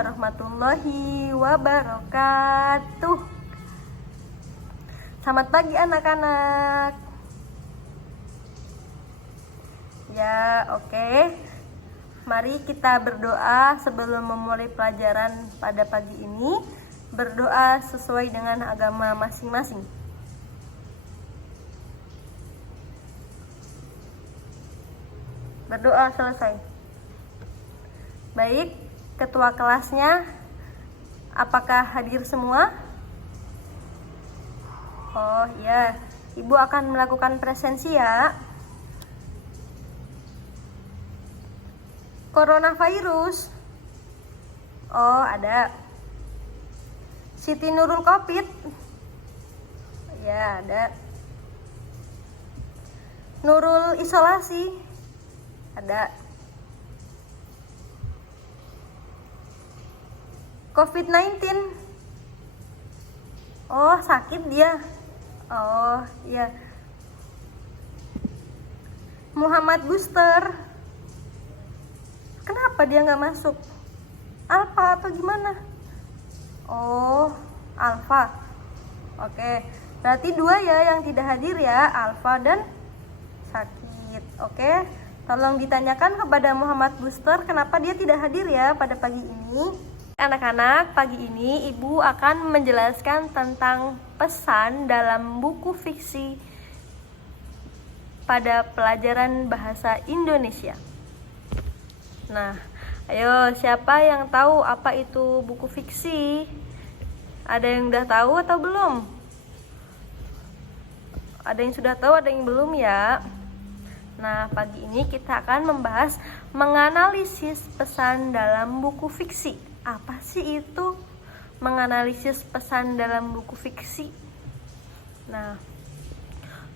warahmatullahi wabarakatuh. Selamat pagi anak-anak. Ya, oke. Mari kita berdoa sebelum memulai pelajaran pada pagi ini. Berdoa sesuai dengan agama masing-masing. Berdoa selesai. Baik, ketua kelasnya apakah hadir semua? Oh ya, Ibu akan melakukan presensi ya. Coronavirus. Oh, ada. Siti Nurul Covid. Ya, ada. Nurul isolasi. Ada. COVID-19. Oh, sakit dia. Oh, iya. Muhammad Booster. Kenapa dia nggak masuk? Alfa atau gimana? Oh, Alfa. Oke, berarti dua ya yang tidak hadir ya, Alfa dan sakit. Oke. Tolong ditanyakan kepada Muhammad Booster kenapa dia tidak hadir ya pada pagi ini. Anak-anak, pagi ini Ibu akan menjelaskan tentang pesan dalam buku fiksi pada pelajaran bahasa Indonesia. Nah, ayo siapa yang tahu apa itu buku fiksi? Ada yang udah tahu atau belum? Ada yang sudah tahu, ada yang belum ya? Nah, pagi ini kita akan membahas menganalisis pesan dalam buku fiksi. Apa sih itu menganalisis pesan dalam buku fiksi? Nah,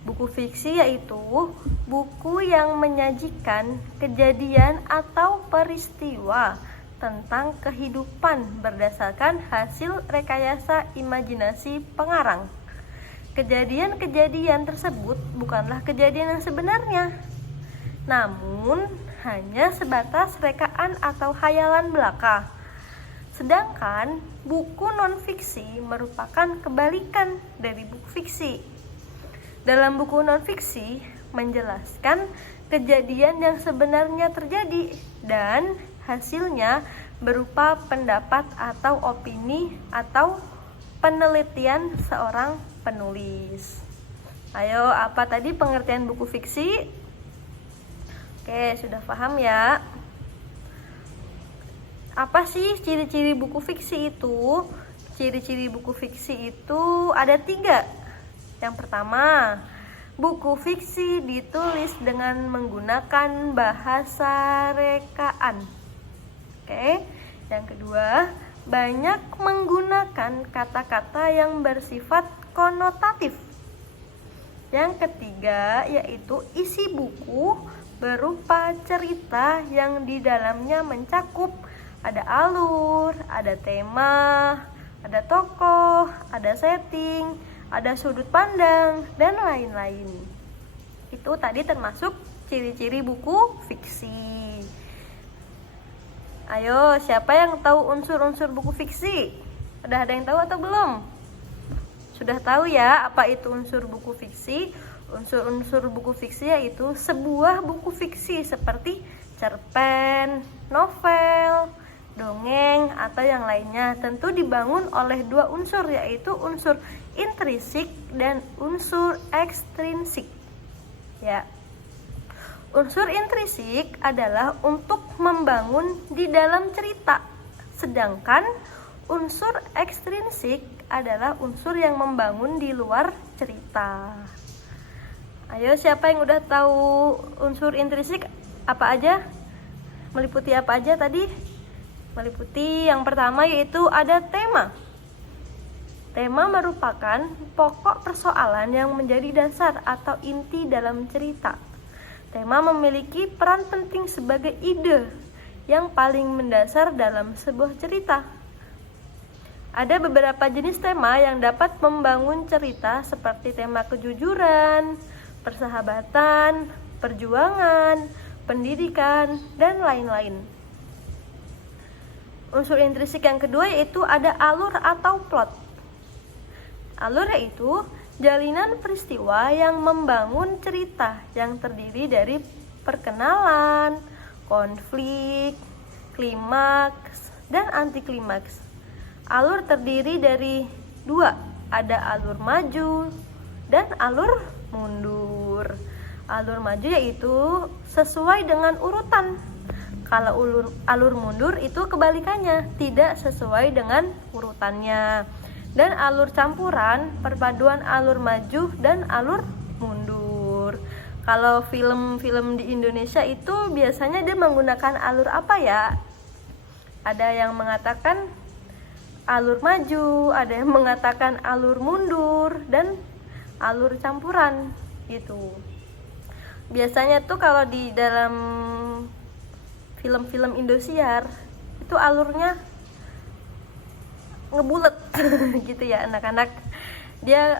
buku fiksi yaitu buku yang menyajikan kejadian atau peristiwa tentang kehidupan berdasarkan hasil rekayasa imajinasi pengarang. Kejadian-kejadian tersebut bukanlah kejadian yang sebenarnya, namun hanya sebatas rekaan atau hayalan belaka. Sedangkan buku non-fiksi merupakan kebalikan dari buku fiksi. Dalam buku non-fiksi menjelaskan kejadian yang sebenarnya terjadi dan hasilnya berupa pendapat atau opini atau penelitian seorang penulis. Ayo, apa tadi pengertian buku fiksi? Oke, sudah paham ya? Apa sih ciri-ciri buku fiksi itu? Ciri-ciri buku fiksi itu ada 3. Yang pertama, buku fiksi ditulis dengan menggunakan bahasa rekaan. Oke, yang kedua, banyak menggunakan kata-kata yang bersifat konotatif. Yang ketiga, yaitu isi buku berupa cerita yang di dalamnya mencakup ada alur, ada tema, ada tokoh, ada setting, ada sudut pandang, dan lain-lain. Itu tadi termasuk ciri-ciri buku fiksi. Ayo, siapa yang tahu unsur-unsur buku fiksi? Udah ada yang tahu atau belum? Sudah tahu ya apa itu unsur buku fiksi? Unsur-unsur buku fiksi yaitu sebuah buku fiksi seperti cerpen, novel, dongeng, atau yang lainnya. Tentu dibangun oleh 2 unsur, yaitu unsur intrinsik dan unsur ekstrinsik. Ya. Unsur intrinsik adalah untuk membangun di dalam cerita, sedangkan unsur ekstrinsik adalah unsur yang membangun di luar cerita. Ayo, siapa yang udah tahu unsur intrinsik apa aja? Meliputi apa aja tadi? Meliputi yang pertama yaitu ada tema. Tema merupakan pokok persoalan yang menjadi dasar atau inti dalam cerita. Tema memiliki peran penting sebagai ide yang paling mendasar dalam sebuah cerita. Ada beberapa jenis tema yang dapat membangun cerita seperti tema kejujuran, persahabatan, perjuangan, pendidikan, dan lain-lain. Unsur intrinsik yang kedua yaitu ada alur atau plot. Alur yaitu jalinan peristiwa yang membangun cerita yang terdiri dari perkenalan, konflik, klimaks, dan antiklimaks. Alur terdiri dari dua, ada alur maju dan alur mundur. Alur maju yaitu sesuai dengan urutan. Kalau alur mundur itu kebalikannya, tidak sesuai dengan urutannya. Dan alur campuran, perpaduan alur maju dan alur mundur. Kalau film-film di Indonesia itu biasanya dia menggunakan alur apa ya? Ada yang mengatakan alur maju, ada yang mengatakan alur mundur, dan alur campuran gitu. Biasanya tuh kalau di dalam film-film Indosiar itu alurnya ngebulet gitu ya anak-anak. Dia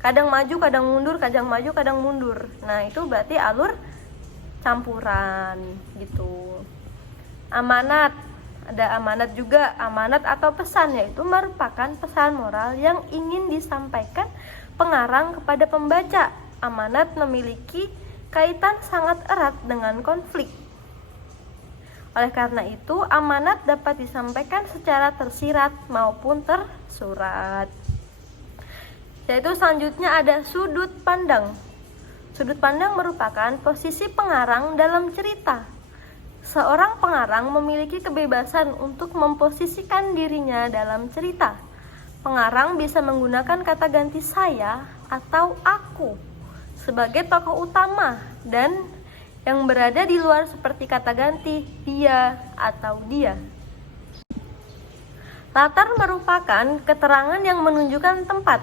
kadang maju, kadang mundur, kadang maju, kadang mundur. Nah, itu berarti alur campuran gitu. Amanat, ada amanat juga. Amanat atau pesan yaitu merupakan pesan moral yang ingin disampaikan pengarang kepada pembaca. Amanat memiliki kaitan sangat erat dengan konflik. Oleh karena itu, amanat dapat disampaikan secara tersirat maupun tersurat. Yaitu selanjutnya ada sudut pandang. Sudut pandang merupakan posisi pengarang dalam cerita. Seorang pengarang memiliki kebebasan untuk memposisikan dirinya dalam cerita. Pengarang bisa menggunakan kata ganti saya atau aku sebagai tokoh utama, dan yang berada di luar seperti kata ganti dia atau dia. Latar merupakan keterangan yang menunjukkan tempat,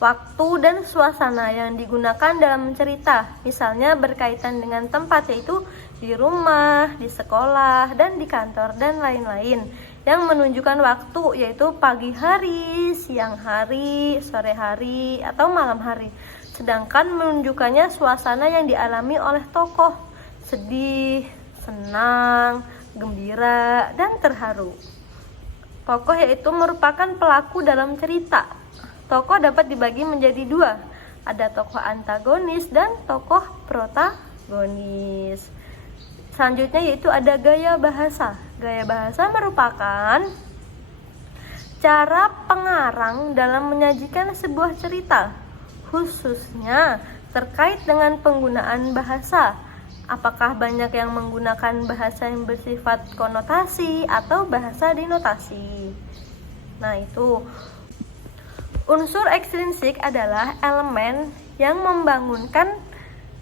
waktu, dan suasana yang digunakan dalam cerita. Misalnya berkaitan dengan tempat, yaitu di rumah, di sekolah, dan di kantor, dan lain-lain. Yang menunjukkan waktu, yaitu pagi hari, siang hari, sore hari, atau malam hari. Sedangkan menunjukkannya suasana yang dialami oleh tokoh, sedih, senang, gembira, dan terharu. Tokoh yaitu merupakan pelaku dalam cerita. Tokoh dapat dibagi menjadi dua, ada tokoh antagonis dan tokoh protagonis. Selanjutnya yaitu ada gaya bahasa. Gaya bahasa merupakan cara pengarang dalam menyajikan sebuah cerita, khususnya terkait dengan penggunaan bahasa. Apakah banyak yang menggunakan bahasa yang bersifat konotasi atau bahasa denotasi? Nah, itu. Unsur ekstrinsik adalah elemen yang membangunkan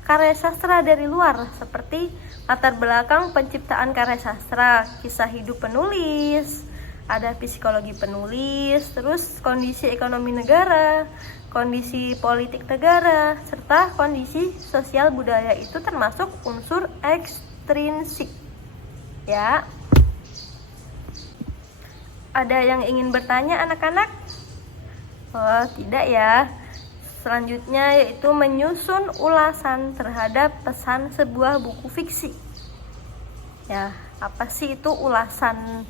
karya sastra dari luar, seperti latar belakang penciptaan karya sastra, kisah hidup penulis, ada psikologi penulis, terus kondisi ekonomi negara, kondisi politik negara, serta kondisi sosial budaya. Itu termasuk unsur ekstrinsik. Ya. Ada yang ingin bertanya anak-anak? Oh, tidak ya. Selanjutnya yaitu menyusun ulasan terhadap pesan sebuah buku fiksi. Ya, apa sih itu ulasan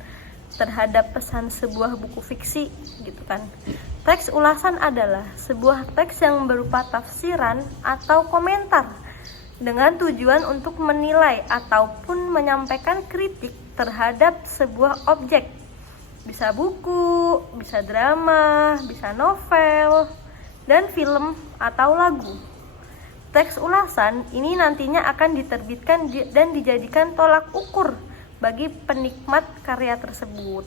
terhadap pesan sebuah buku fiksi gitu kan? Teks ulasan adalah sebuah teks yang berupa tafsiran atau komentar dengan tujuan untuk menilai ataupun menyampaikan kritik terhadap sebuah objek. Bisa buku, bisa drama, bisa novel, dan film atau lagu. Teks ulasan ini nantinya akan diterbitkan dan dijadikan tolak ukur bagi penikmat karya tersebut.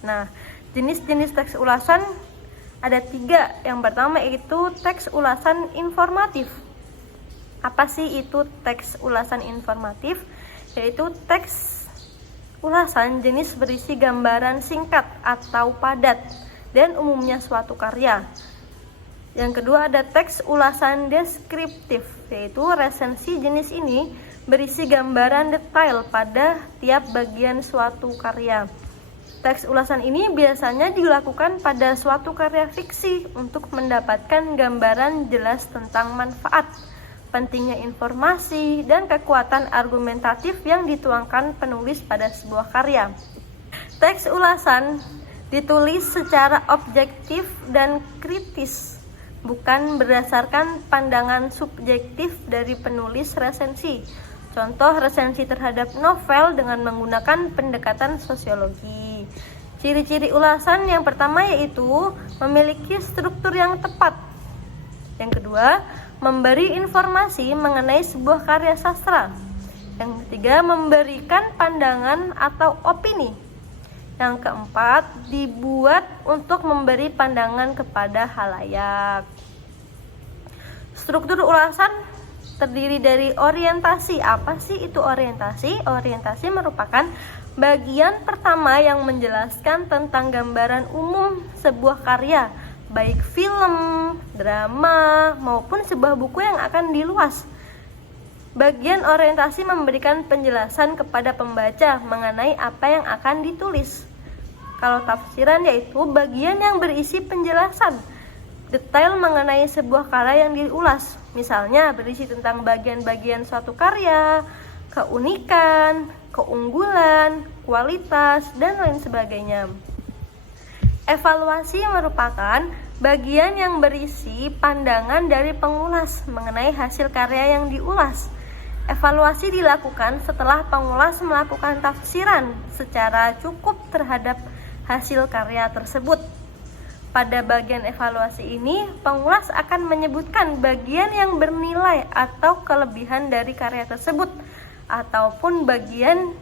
Nah, jenis-jenis teks ulasan ada 3. Yang pertama yaitu teks ulasan informatif. Apa sih itu teks ulasan informatif? Yaitu teks ulasan jenis berisi gambaran singkat atau padat dan umumnya suatu karya. Yang kedua ada teks ulasan deskriptif, yaitu resensi jenis ini berisi gambaran detail pada tiap bagian suatu karya. Teks ulasan ini biasanya dilakukan pada suatu karya fiksi untuk mendapatkan gambaran jelas tentang manfaat, pentingnya informasi, dan kekuatan argumentatif yang dituangkan penulis pada sebuah karya. Teks ulasan ditulis secara objektif dan kritis, bukan berdasarkan pandangan subjektif dari penulis resensi. Contoh resensi terhadap novel dengan menggunakan pendekatan sosiologi. Ciri-ciri ulasan yang pertama yaitu memiliki struktur yang tepat. Yang kedua, memberi informasi mengenai sebuah karya sastra. Yang ketiga, memberikan pandangan atau opini. Yang keempat, dibuat untuk memberi pandangan kepada halayak. Struktur ulasan terdiri dari orientasi. Apa sih itu orientasi? Orientasi merupakan bagian pertama yang menjelaskan tentang gambaran umum sebuah karya, baik film, drama, maupun sebuah buku yang akan diluas. Bagian orientasi memberikan penjelasan kepada pembaca mengenai apa yang akan ditulis. Kalau tafsiran yaitu bagian yang berisi penjelasan detail mengenai sebuah karya yang diulas. Misalnya berisi tentang bagian-bagian suatu karya, keunikan, keunggulan, kualitas, dan lain sebagainya. Evaluasi merupakan bagian yang berisi pandangan dari pengulas mengenai hasil karya yang diulas. Evaluasi dilakukan setelah pengulas melakukan tafsiran secara cukup terhadap hasil karya tersebut. Pada bagian evaluasi ini, pengulas akan menyebutkan bagian yang bernilai atau kelebihan dari karya tersebut, ataupun bagian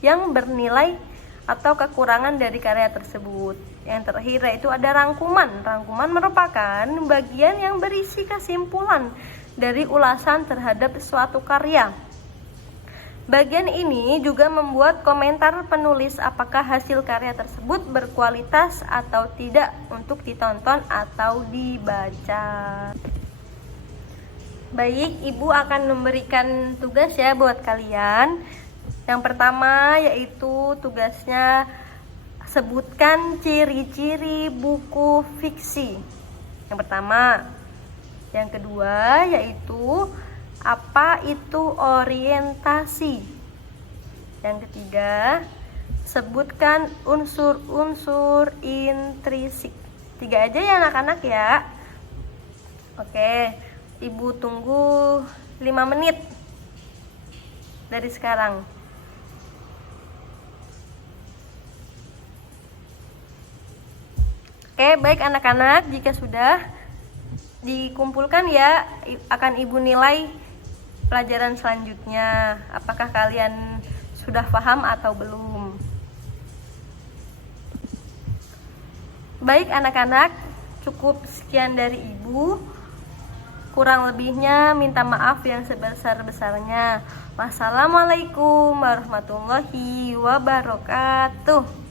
yang bernilai atau kekurangan dari karya tersebut. Yang terakhir yaitu ada rangkuman. Rangkuman merupakan bagian yang berisi kesimpulan dari ulasan terhadap suatu karya. Bagian ini juga membuat komentar penulis apakah hasil karya tersebut berkualitas atau tidak untuk ditonton atau dibaca. Baik, Ibu akan memberikan tugas ya buat kalian. Yang pertama yaitu tugasnya sebutkan ciri-ciri buku fiksi. Yang pertama. Yang kedua yaitu apa itu orientasi. Yang ketiga, sebutkan unsur-unsur intrinsik. 3 aja ya anak-anak ya. Oke, Ibu tunggu 5 menit dari sekarang. Oke, baik anak-anak, jika sudah dikumpulkan ya akan Ibu nilai pelajaran selanjutnya. Apakah kalian sudah paham atau belum? Baik anak-anak, cukup sekian dari Ibu. Kurang lebihnya minta maaf yang sebesar-besarnya. Wassalamualaikum warahmatullahi wabarakatuh.